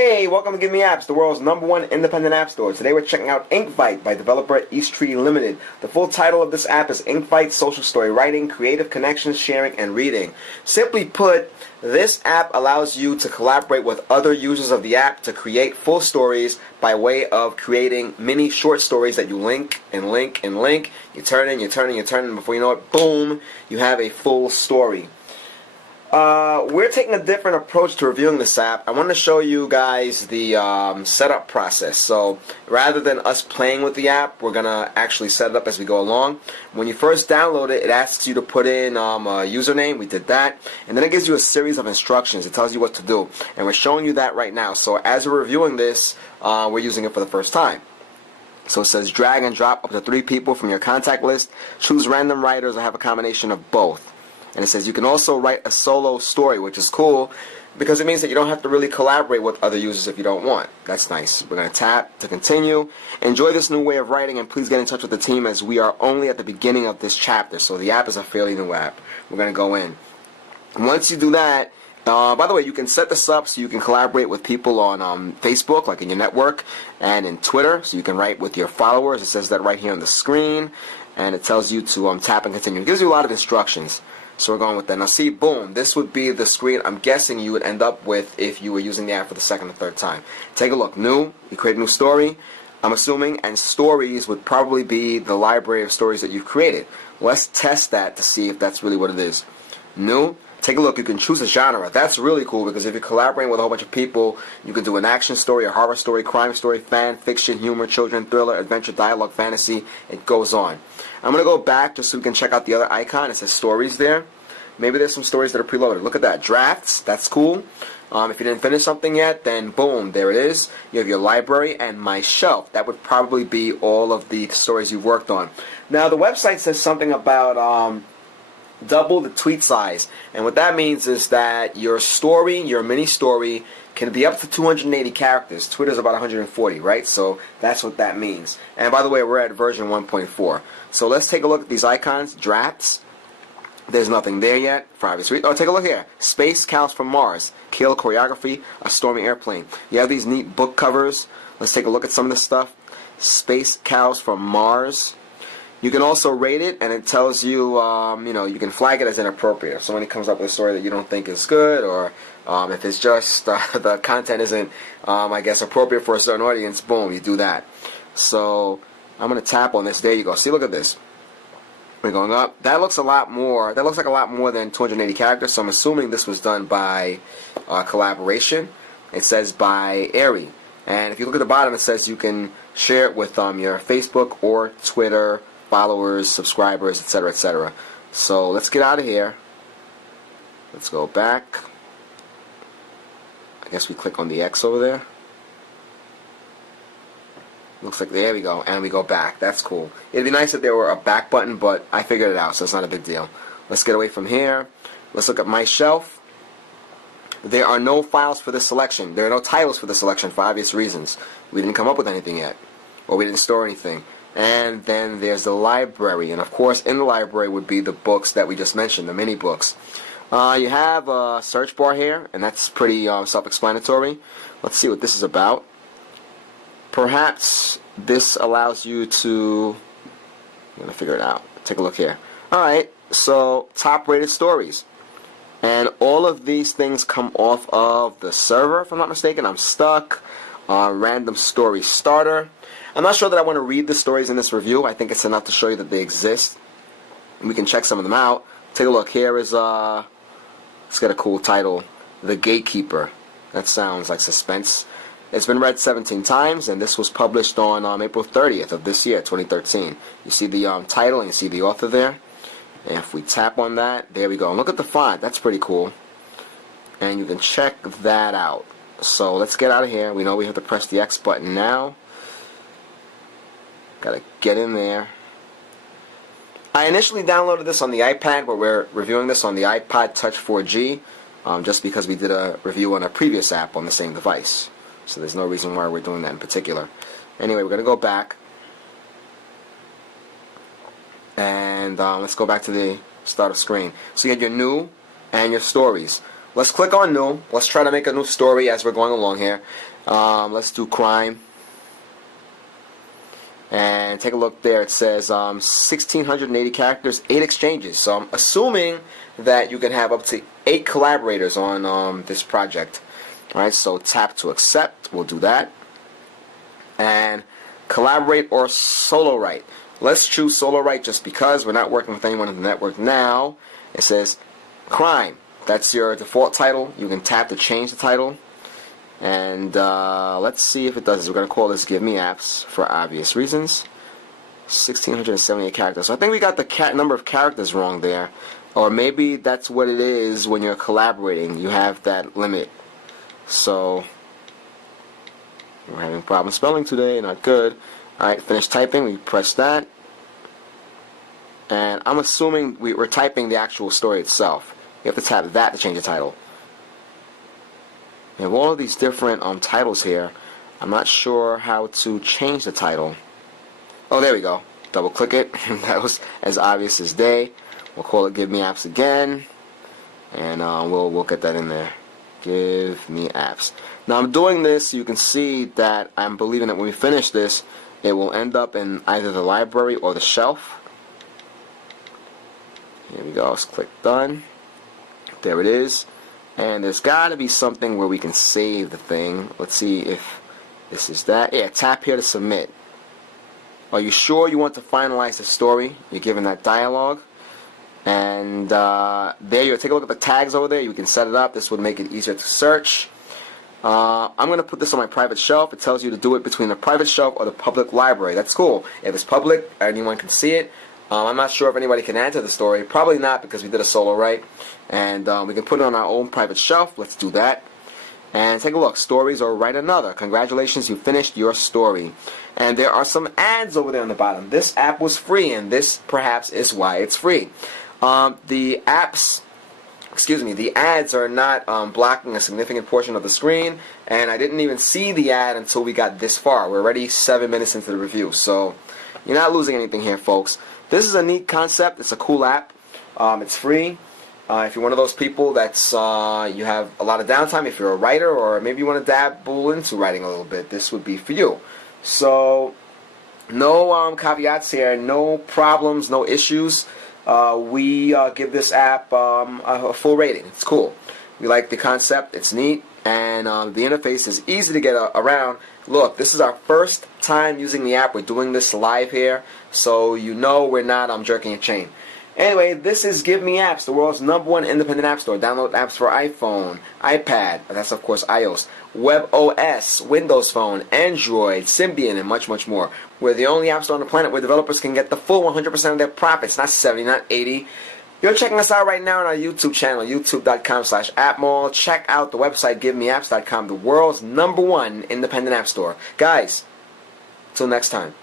Hey, welcome to Give Me Apps, the world's #1 independent app store. Today we're checking out Inkvite by developer East Tree Limited. The full title of this app is Inkvite Social Story Writing, Creative Connections, Sharing, and Reading. Simply put, this app allows you to collaborate with other users of the app to create full stories by way of creating mini short stories that you link and link and link. You turn in, and before you know it, boom, you have a full story. We're taking a different approach to reviewing this app. I want to show you guys the setup process. So rather than us playing with the app, we're going to actually set it up as we go along. When you first download it, it asks you to put in a username. We did that. And then it gives you a series of instructions. It tells you what to do. And we're showing you that right now. So as we're reviewing this, we're using it for the first time. So it says drag and drop up to 3 people from your contact list. Choose random writers or have a combination of both. And it says you can also write a solo story, which is cool because it means that you don't have to really collaborate with other users if you don't want. That's nice. We're going to tap to continue. Enjoy this new way of writing, and please get in touch with the team as we are only at the beginning of this chapter. So the app is a fairly new app. We're going to go in. And once you do that, by the way, you can set this up so you can collaborate with people on Facebook, like in your network, and in Twitter, so you can write with your followers. It says that right here on the screen, and it tells you to tap and continue. It gives you a lot of instructions. So we're going with that. Now see, boom, this would be the screen I'm guessing you would end up with if you were using the app for the second or third time. Take a look. New, you create a new story, I'm assuming, and stories would probably be the library of stories that you've created. Let's test that to see if that's really what it is. New, take a look. You can choose a genre. That's really cool because if you're collaborating with a whole bunch of people, you can do an action story, a horror story, crime story, fan, fiction, humor, children, thriller, adventure, dialogue, fantasy. It goes on. I'm going to go back just so we can check out the other icon. It says stories there. Maybe there's some stories that are preloaded. Look at that. Drafts. That's cool. If you didn't finish something yet, then boom, there it is. You have your library and my shelf. That would probably be all of the stories you've worked on. Now, the website says something about double the tweet size. And what that means is that your story, your mini story, can be up to 280 characters. Twitter's about 140, right? So that's what that means. And by the way, we're at version 1.4. So let's take a look at these icons. Drafts. There's nothing there yet for obvious reasons. Oh, take a look here. Space Cows from Mars. Kill choreography. A stormy airplane. You have these neat book covers. Let's take a look at some of this stuff. Space Cows from Mars. You can also rate it, and it tells you, you can flag it as inappropriate. If somebody comes up with a story that you don't think is good, or if it's just the content isn't, I guess, appropriate for a certain audience, boom, you do that. So I'm going to tap on this. There you go. See, look at this. We're going up. That looks a lot more. That looks like a lot more than 280 characters. So I'm assuming this was done by collaboration. It says by Airy. And if you look at the bottom, it says you can share it with your Facebook or Twitter followers, subscribers, etc., etc. So let's get out of here. Let's go back. I guess we click on the X over there. Looks like there we go, and we go back. That's cool. It'd be nice if there were a back button, but I figured it out, so it's not a big deal. Let's get away from here. Let's look at my shelf. There are no files for this selection. There are no titles for this selection for obvious reasons. We didn't come up with anything yet, or we didn't store anything. And then there's the library, and of course in the library would be the books that we just mentioned, the mini books. You have a search bar here, and that's pretty self-explanatory. Let's see what this is about. Perhaps this allows you to, I'm going to figure it out. Take a look here. Alright, so top rated stories. And all of these things come off of the server, if I'm not mistaken. I'm stuck. Random story starter. I'm not sure that I want to read the stories in this review. I think it's enough to show you that they exist. We can check some of them out. Take a look. Here is, let's get a cool title. The Gatekeeper. That sounds like suspense. It's been read 17 times, and this was published on April 30th of this year, 2013. You see the title, and you see the author there. And if we tap on that, there we go. And look at the font. That's pretty cool. And you can check that out. So let's get out of here. We know we have to press the X button now. Gotta get in there. I initially downloaded this on the iPad, but we're reviewing this on the iPod Touch 4G, just because we did a review on a previous app on the same device. So there's no reason why we're doing that in particular. Anyway, we're going to go back. And let's go back to the start of screen. So you had your new and your stories. let's click on new. Let's try to make a new story as we're going along here. Let's do crime. And take a look there. It says 1,680 characters, 8 exchanges. So I'm assuming that you can have up to 8 collaborators on this project. Alright, so tap to accept. We'll do that. And collaborate or solo write. Let's choose solo write just because we're not working with anyone in the network now. It says crime. That's your default title. You can tap to change the title. And let's see if it does this. We're going to call this Give Me Apps for obvious reasons. 1,678 characters. So I think we got the number of characters wrong there. Or maybe that's what it is when you're collaborating. You have that limit. So we're having problems spelling today. Not good. Alright, finish typing. We press that. And I'm assuming we're typing the actual story itself. You have to tap that to change the title. We have all of these different titles here. I'm not sure how to change the title. Oh, there we go. Double click it. That was as obvious as day. We'll call it Give Me Apps again. And we'll get that in there. Give Me Apps. Now I'm doing this so you can see that I'm believing that when we finish this, it will end up in either the library or the shelf. Here we go. Let's click done. There it is. And there's got to be something where we can save the thing. Let's see if this is that. Yeah, tap here to submit. Are you sure you want to finalize the story? You're given that dialogue. And there you go. Take a look at the tags over there. You can set it up. This would make it easier to search. I'm going to put this on my private shelf. It tells you to do it between the private shelf or the public library. That's cool. If it's public, anyone can see it. I'm not sure if anybody can add to the story. Probably not because we did a solo write. And we can put it on our own private shelf. Let's do that. And take a look. Stories or write another. Congratulations, you finished your story. And there are some ads over there on the bottom. This app was free, and this perhaps is why it's free. The ads are not blocking a significant portion of the screen, and I didn't even see the ad until we got this far. We're already 7 minutes into the review, so you're not losing anything here, folks. This is a neat concept. It's a cool app. It's free. If you're one of those people that's you have a lot of downtime, if you're a writer, or maybe you want to dabble into writing a little bit, this would be for you. So, no caveats here, no problems, no issues. We give this app a full rating. It's cool. We like the concept. It's neat, and the interface is easy to get around. Look, this is our first time using the app. We're doing this live here, so you know we're not jerking a chain. Anyway, this is Give Me Apps, the world's #1 independent app store. Download apps for iPhone, iPad, that's of course iOS, WebOS, Windows Phone, Android, Symbian, and much, much more. We're the only app store on the planet where developers can get the full 100% of their profits, not 70, not 80. You're checking us out right now on our YouTube channel, youtube.com/appmall. Check out the website, givemeapps.com, the world's #1 independent app store. Guys, till next time.